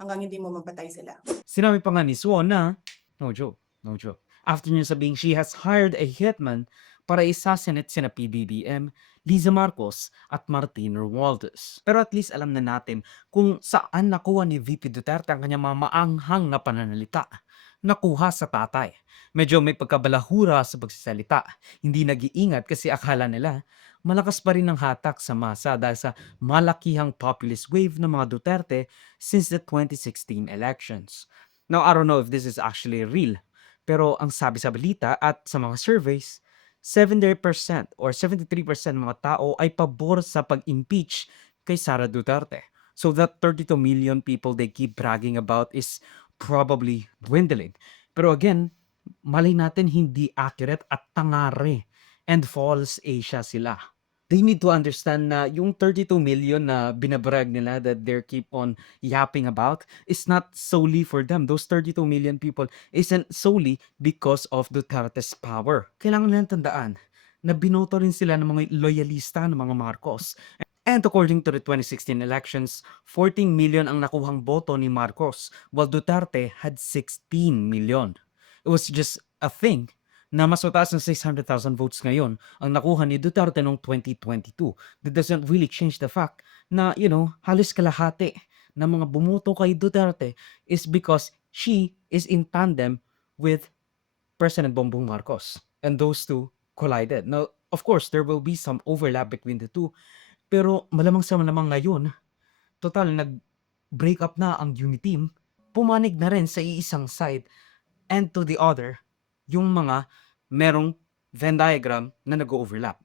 hanggang hindi mo mapatay sila. Sinabi pa nga ni Swan na, no joke, no joke. After niya sabing she has hired a hitman para i-assassinate sina PBBM, Liza Marcos at Martin Romualdez. Pero at least alam na natin kung saan nakuha ni VP Duterte ang kanyang mga maanghang na pananalita. Nakuha sa tatay. Medyo may pagkabalahura sa pagsasalita. Hindi nag-iingat kasi akala nila malakas pa rin ang hatak sa masa dahil sa malakihang populist wave ng mga Duterte since the 2016 elections. Now, I don't know if this is actually real, pero ang sabi sa balita at sa mga surveys, 70% or 73% ng mga tao ay pabor sa pag-impeach kay Sara Duterte. So that 32 million people they keep bragging about is probably dwindling. Pero again, malay natin hindi accurate at tangare and false Asia sila. They need to understand na yung 32 million na binabrag nila that they keep on yapping about is not solely for them. Those 32 million people isn't solely because of Duterte's power. Kailangan nilang tandaan na binoto rin sila ng mga loyalista ng mga Marcos. And according to the 2016 elections, 14 million ang nakuhang boto ni Marcos, while Duterte had 16 million. It was just a thing na mas mataas ng 600,000 votes ngayon ang nakuha ni Duterte noong 2022. That doesn't really change the fact na, halos kalahati ng mga bumuto kay Duterte is because she is in tandem with President Bongbong Marcos. And those two collided. Now, of course, there will be some overlap between the two. Pero malamang sa malamang ngayon, total nag-break up na ang Uniteam, pumanig na rin sa iisang side and to the other, yung mga merong Venn diagram na nag-overlap.